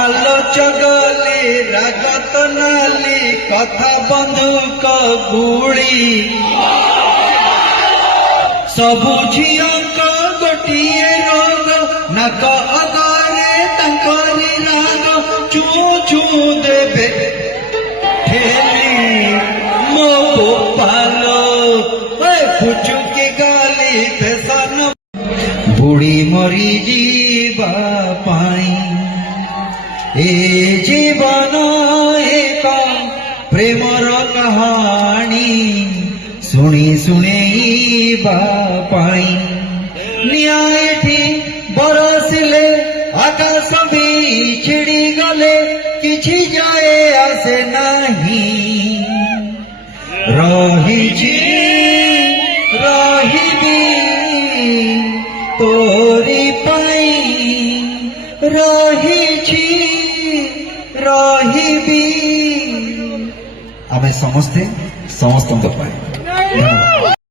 आलोचगली रागत नाली कथा बंधुक गुड़ी सबु झीक गोटे रोग नाक अगरे तंकरी राग चू चू देवे ठेली मो गोपालो फुचुकी गाली फेसन बुढ़ी मरी जीवा पाई ए जीवन एक प्रेमर कहानी शुणी शुणेबा पाई नियाठी बरसिले आकाश भी छिड़ी गले किछि जाए आसे नहीं रही तोरी पाई रही आमे समस्ते समस्त पाई।